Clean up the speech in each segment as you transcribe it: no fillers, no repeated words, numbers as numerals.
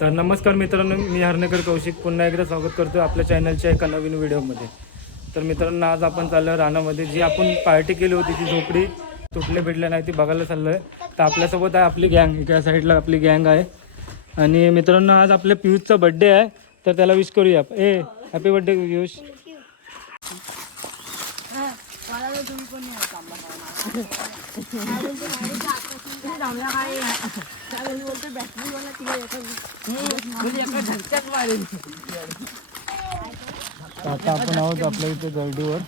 तर नमस्कार मित्रांनो, मी हरणेकर कौशिक पुन्हा एकदा स्वागत करतो आपल्या चॅनलच्या एका नवीन व्हिडिओमध्ये. तर मित्रांनो, आज आपण चाललो रानामध्ये. जी आपण पार्टी केली होती ती झोपडी तुटले भेटले नाही ती बघायला चाललो आहे. तर आपल्यासोबत आहे आपली गँग, एका साईडला आपली गँग आहे. आणि मित्रांनो, आज आपल्या पियुषचा बड्डे आहे, तर त्याला विश करूया. Happy birthday Piyush. आता आपण आहोत आपल्या इथे गर्दीवर.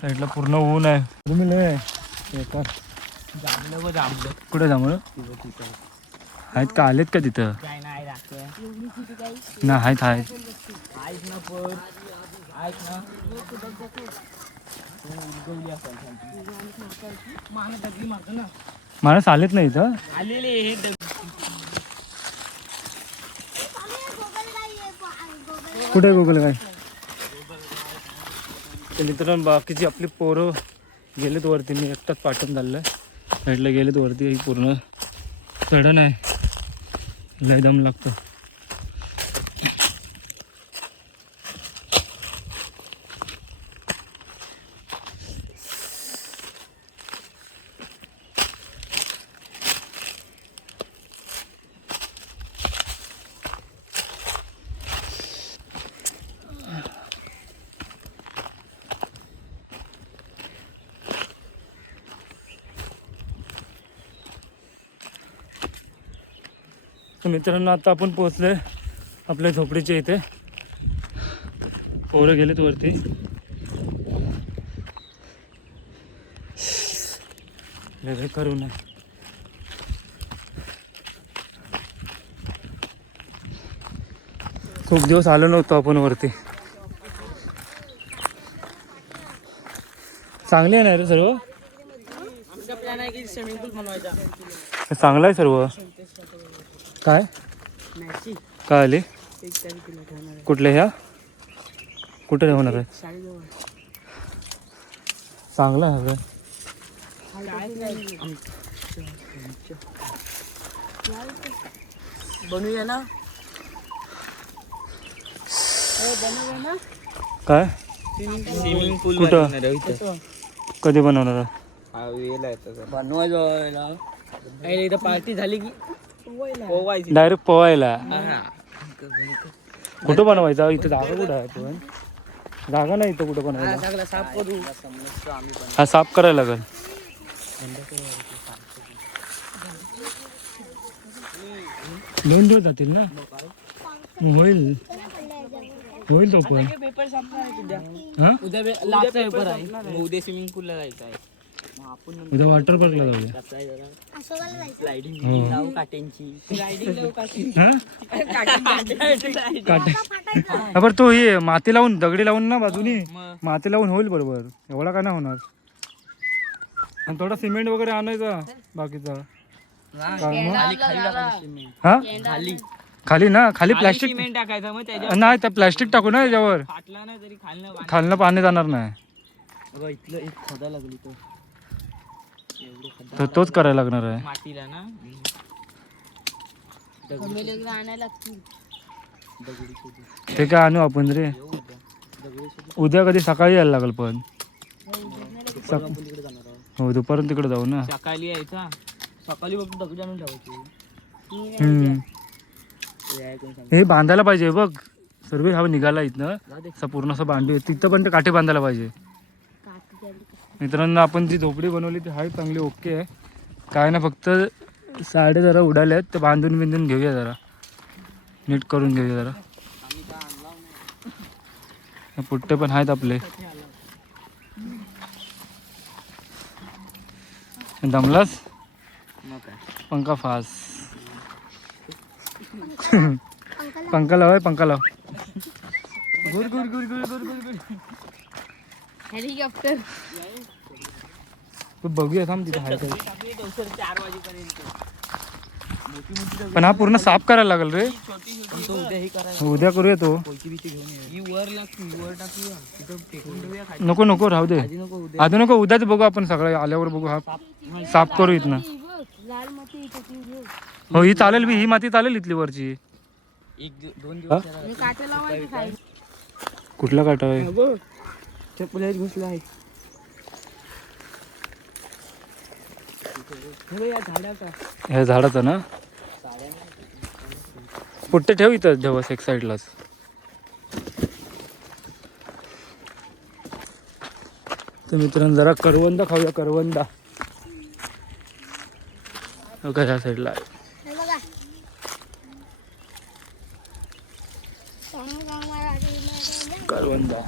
साईडला पूर्ण ऊन आहे. तुम्ही लय कुठे जांभळं आहेत का? आलेत का तिथं? ना आहेत आहेत. माणूस आलेत नाही इथं. कुठे गुगल काय? मित्रांनो, बाकीची आपली पोरं गेलेत वरती. मी एकटाच पाठवून चाललंय. साईडला गेलेत वरती. पूर्ण चढण आहे, लय दम लागतं. मित्रांनो, आता आपण पोहोचलोय आपल्या झोपडीच्या इथे. पोरं गेलेत वरती. करू नये. खूप दिवस आलो नव्हतो आपण वरती. चांगली आहे ना रे सर्व? प्लॅन आहे की स्विमिंग पूल बनवायचा. चांगलं आहे सर्व. काय काय आली? कुठल्या ह्या कुठे होणार आहे? चांगलं आहे. बनवूया ना. काय स्विमिंग पूल कुठं कधी बनवणार आहे? बनवायला इथं पार्टी झाली की डायरेक्ट पोवायला. कुठं बनवायचं? इथं जागा कुठं आहे? पण जागा नाही इथं कुठं बनवायला. साफ करू. हा साफ करायला लागेल. दोन दिवस जातील ना? होईल होईल तो पण. पेपर हा उद्या लास्ट पेपर आहे. उद्या स्विमिंग पूलला जायचं आहे. उद्या वॉटर पार्कला जाऊया. स्लायडिंग काट्यांची बरं तो हे माती लावून दगडी लावून ना बाजूनी माती लावून होईल बरोबर. एवढा काय नाही होणार. आणि थोडा सिमेंट वगैरे आणायचा बाकीचा. हा खाली ना, खाली प्लास्टिक सिमेंट टाकायचं. मग त्याच्या नाही, त्या प्लास्टिक टाकू ना याच्यावर. फाटला नाही तरी खालनं पाणी जाणार नाही. इथलं एक खदा लागली तर तोच करायला लागणार आहे मातीला ना. ते काय आणू आपण रे. उद्या कधी सकाळी यायला लागेल. पण हो दुपारून तिकडे जाऊ ना. सकाळी यायचा. सकाळी फक्त दगडी आणून ठेवायची. हे बांधायला पाहिजे बघ. सर्व हा निघाला इथनं असं पूर्ण असं बांधू. तिथं पण ते काठी बांधायला पाहिजे. मित्रांनो, आपण जी झोपडी बनवली ती आहे चांगली ओके आहे. काय ना, फक्त साडे जरा उडाले आहेत. ते बांधून बिंधून घेऊया, जरा नीट करून घेऊया जरा. पुट्टे पण आहेत आपले. दमलास? पंखा फास. पंखा लाव, पंखा लाव. Good good good good good good good. Helicopter बघूया थांब तिथे आहे. 4 वाजेपर्यंत. पण हा पूर्ण साफ करायला लागेल रे. उद्या हे करायचं. उद्या करूया तो. नको नको राहू दे. आधी नको, उद्याच बघू आपण. सगळे आल्यावर बघू. हा साफ करू इथनं. हो ही चालेल. ही माती चालेल इथली वरची. दोन हा? दिवस काटे लावायचे साईड कुठला काटा आहे? चप्पल घुसला आहे या झाडाचा ह्या झाडाचा ना पुट्टे ठेव इथं जेव्हा एक साईडलाच. तर मित्रांनो जरा करवंदा खाऊया. करवंदा हो का ह्या साईडला आहे. हे बघा. करवंदा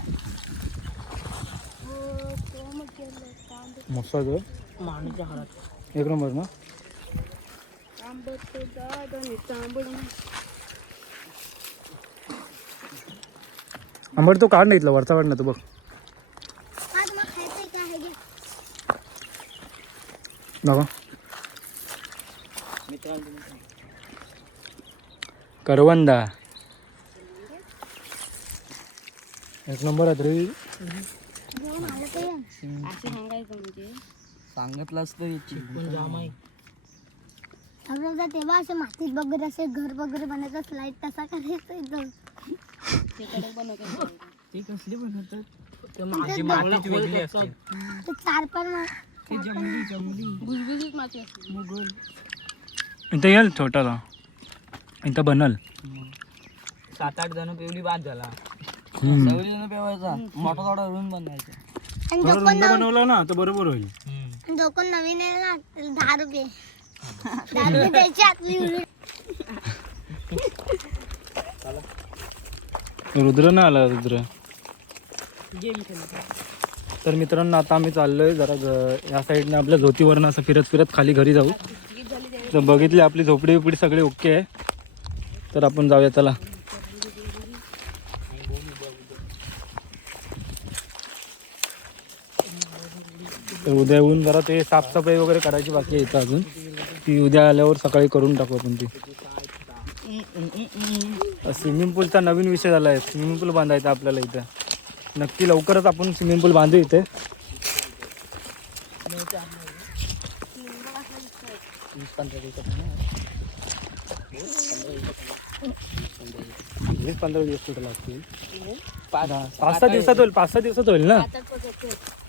मस्त आहे तो. माणूच्या हातात एक नंबर ना. आंबट तो काढ नाही इथला वरचा काढ ना तो बघ. बघा करवंदा एक नंबर आहे रे. असं सांगायचं म्हणजे सांगितलं असतं चिकून जाम आहे तेव्हा असे मातीत वगैरे असे घर वगैरे बनायचं स्लाईड तसा करायचं एकदम. ते कसले बनवतात माझी मातीच वेगळी असते ते चार पण जमली भुसभुशीत माती असते. मुघल इथं येईल छोटाला इथं बनल. 7-8 जण पेवली बाद झाला. हम्म. सगळी जण पेवायचा मोठा थोडा रूम बनवायचा. आणि जो कोण बनवला ना तर बरोबर होईल. जो कोण नवीन आहे ना त्याला 10 रुपये 10 रुपये द्यायची आतली उलट. रुद्र ना आला रुद्र. गेम खेळतो तर मित्रांनो आता आम्ही चाललोय जरा या साईडने आपल्या झोतीवरनं असं फिरत फिरत खाली घरी जाऊ. तर बघितली आपली झोपडी बिपडी सगळी ओके आहे. तर आपण जाऊया चला. तर उद्या येऊन जरा ते साफसफाई वगैरे करायची बाकी आहे इथं अजून. ती उद्या आल्यावर सकाळी करून टाकू आपण ती. स्विमिंग पूलचा नवीन विषय झाला आहे. स्विमिंग पूल बांधायचा आपल्याला इथं. नक्की लवकरच आपण स्विमिंग पूल बांधू इथे. 20-15 दिवस कुठं लागतील. 5-6 दिवसात होईल. 5-6 दिवसात होईल ना.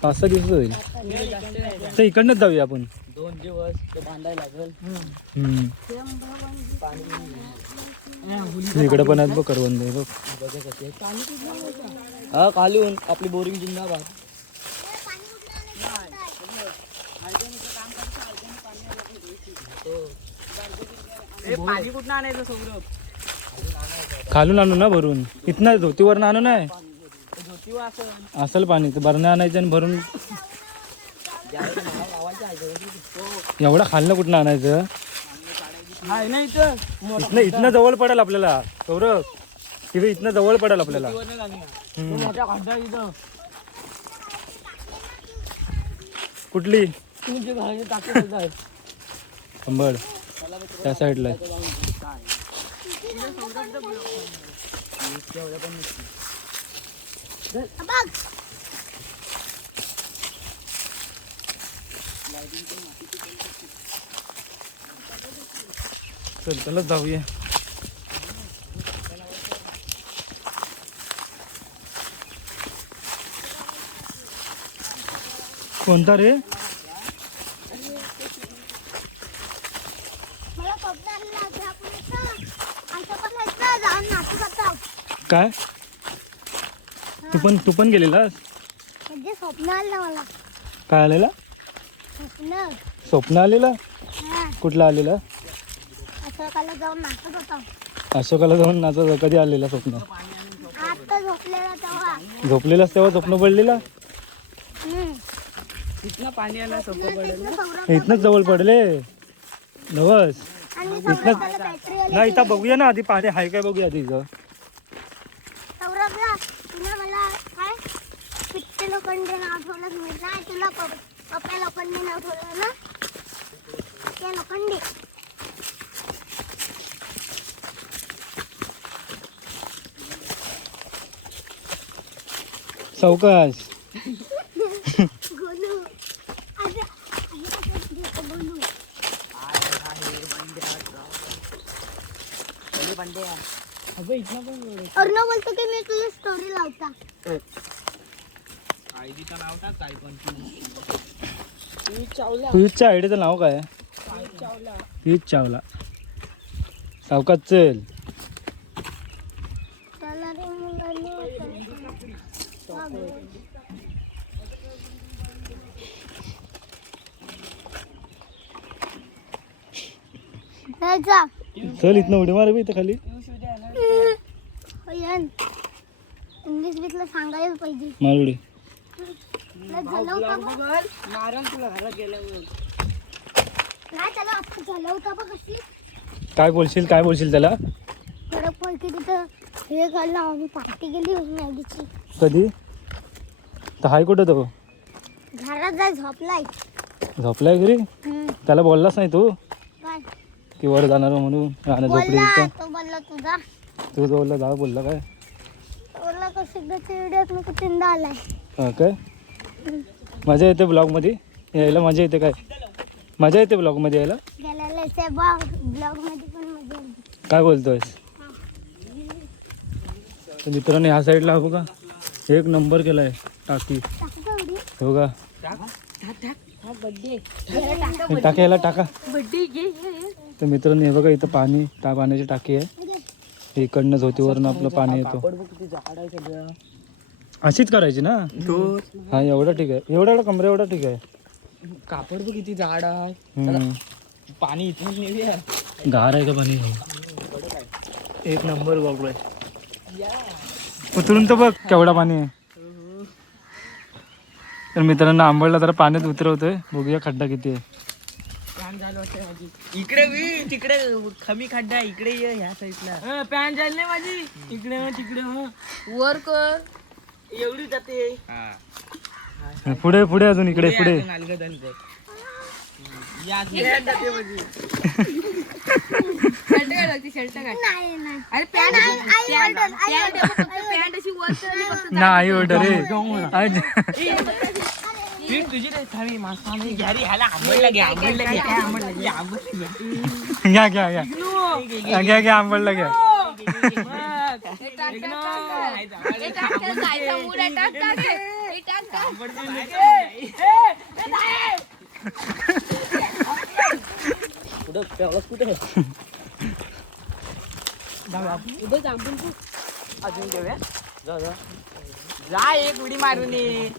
5-6 दिवसात होईल. तर इकडनंच जाऊया आपण. 2 दिवस ते बांधायला लागेल. इकडे पण आहेत बघ करवंद बघ. हा खालून आपली बोरिंग जिंदाबाद. पाणी कुठं आणायचं सौरभ? खालून आणू ना भरून. इथनं धोतीवरनं आणू नाही ज्योतिवा असं असेल पाणी. तर बरण्या आणायचं आणि भरून. एवढा खालनं कुठनं आणायचं. आहे ना इथं इथनं जवळ पडेल आपल्याला सौरभ. तिथे इथनं जवळ पडेल आपल्याला. मोठ्या खड्डा इथं कुठली तुमच्या घराचे टाके आहेत. अंबड त्या साईडला आहे. बघ चल चला जाऊया. कोणता रे. मला स्वप्न आलेलं होतं आपण असं पण ह्याचं जाऊन नाचू शकतो. काय तू पण गेलेलास. म्हणजे स्वप्न आलं मला. काय आलेला. स्वप्न आलेला. हा कुठला आलेला. अशोकाला जाऊन नाचत होतो. अशोकाला जाऊन नाचायचं. कधी आलेला स्वप्न. आता झोपलेला तेव्हा. झोपलेलास तेव्हा स्वप्न पडलेला. इथनं पाणी आलं सोपं पडेल ना. सौरभ इथनच जवळ पडले नवस. आणि सौरभला बॅटरी आली. नाही इथं बघूया ना आधी पाणी आहे काय बघूया आधी इथं. सौरभला तुला मला काय पिट्टे लोखंडे नाव ठेवलं माहित नाही तुला. पप्पा लोखंडे नाव ठेवलं ना ते लोखंडे. सावकाश. गोलू असं गोलू. अर्णव बोलतो की मी तुझी स्टोरी लावता. तुझ्या आयडीचं नाव काय? पीयूष चावला. सावकाश चल. चला रे मुलांनी. जा चल इथनं उडी मार बी इथं खाली. इंग्लिश बीतलं सांगायला पाहिजे. मार उडी. झालं का बघ? नाही त्याला आता झालं होतं बघ कशी. काय बोलशील त्याला? कडक पैकी तिथं हे खाल्लं आम्ही पार्टी केली मॅगीची. कधी? तर हाय कुठं तो? घरात जाय झोपलाय. झोपलाय घरी? त्याला बोललास नाही तू काय की वर जाणार म्हणून? राहणं झोपडी बोलला तो बोलला तुझा तू बोलला जा बोलला काय? बोलला कशी व्हिडिओत मी तीनदा आलाय. हा काय मजा येते ब्लॉगमध्ये यायला? मजा येते काय? मजा येते ब्लॉगमध्ये यायला? गेलेले ब्लॉग मध्ये पण मजा येते. काय बोलतोयस? तर मित्रांनो ह्या साईडला हो का एक नंबर केलाय टाकी. हो का हे टाकी याला टाका. तर मित्रांनो हे बघा इथं पाण्याची टाकी आहे. इकडनं झोतीवरून आपलं पाणी येतो. अशीच करायची ना? हा एवढा ठीक आहे. एवढा कमरे एवढा ठीक आहे. कापड बघ किती झाड आहे. पाणी इथूनच नेऊया. गार आहे का पाणी? एक नंबर बघूय. उतरून तर बघ केवढा पाणी आहे. तर मित्रांनो आंबळला जरा पाण्यात उतरवतोय. बघूया खड्डा किती आहे. इकडे तिकडे कमी खड्डा आहे. इकडे ये ह्या साईडला. पॅन जाईल नाही माझी. इकडे तिकडे वर कर. एवढी जाते. पुढे पुढे अजून इकडे पुढे. नाही ऑर्डर रे. तुझी घ्या घ्या घ्या घ्या घ्या आंबळला घ्या. अजून घेऊया. जा एक उडी मारून ये.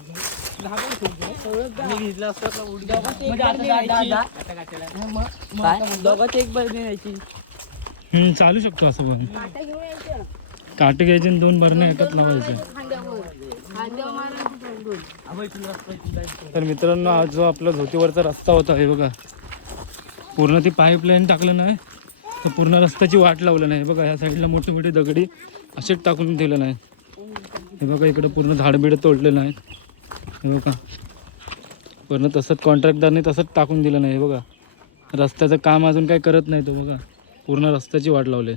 दोघात एक बरणी न्यायची. चालू शकतो असं पण. काटे घ्यायचे आणि 2 भरणे ह्याच्यात लावायचे. तर मित्रांनो हा जो आपला झोतीवरचा रस्ता होता हे बघा पूर्ण ती पाईपलाईन टाकलं नाही तर पूर्ण रस्त्याची वाट लावलं नाही. बघा ह्या साईडला मोठी मोठी दगडी असेच टाकून दिलं नाही. हे बघा इकडे पूर्ण झाडबिड तोडलेलं आहे. हे बघा पूर्ण तसंच कॉन्ट्रॅक्टरने तसंच टाकून दिलं नाही. हे बघा रस्त्याचं काम अजून काही करत नाही तो. बघा पूर्ण रस्त्याची वाट लावली.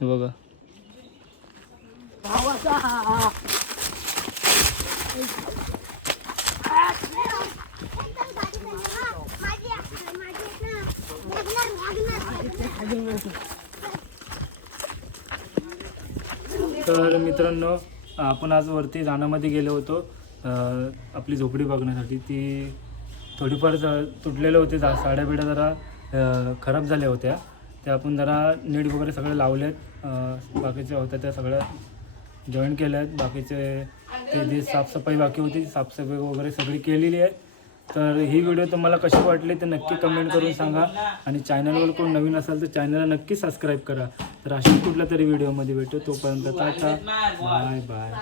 हे बघा तर मित्रांनो आपण आज वरती रानामध्ये गेलो होतो आपली झोपडी बघण्यासाठी. ती थोडीफार तुटलेले होते. साड्या बिड्या जरा खराब झाल्या होत्या. त्या आपण जरा नीट वगैरे सगळे लावलेत. बाकीच्या होत्या त्या सगळ्या जॉईन केल्या आहेत. बाकीचे ते जी साफसफाई बाकी होती साफसफाई वगैरे सगळी केलेली आहे. तर ही व्हिडिओ तुम्हाला कशी वाटली ते नक्की कमेंट करून सांगा. आणि चॅनलवर कोण नवीन असाल तर चॅनलला नक्की सबस्क्राईब करा. तर अशाच कुठल्या तरी व्हिडिओमध्ये भेटू. तोपर्यंत टाटा बाय बाय.